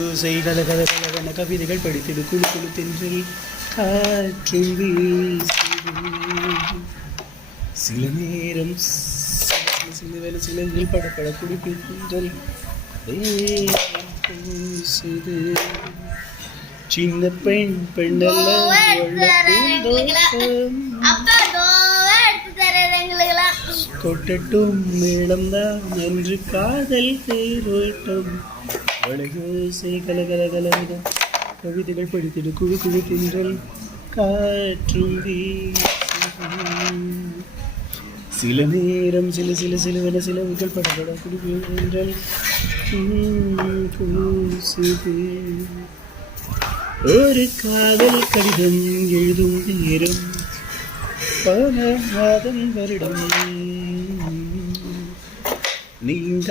செய்கல கல கலவன கவிதைகள் படித்திடு குழு குழு தென்றல் காற்றும் வீசுது. சில நேரம் சிலுவென சிலவில் படப்பட குடிப்பில் தென்றல் பூசுது. சின்ன பெண் பெண்ணல்ல கொட்டட்டும் மேளம்தான் என்று காதல் தேரோட்டம் வளையோசை கலகல கலவிடம் கவிதைகள் படித்திடு குழு குழு தென்றல் காற்றும் வீசுது. சில நேரம் சிலுவென சிலவுகள் படப்பட குடிப்பில் தென்றல் பூசுது. ஒரு காதல் கடிதம் எழுதும் நேரம் பல மாதம் வருடம் நீங்க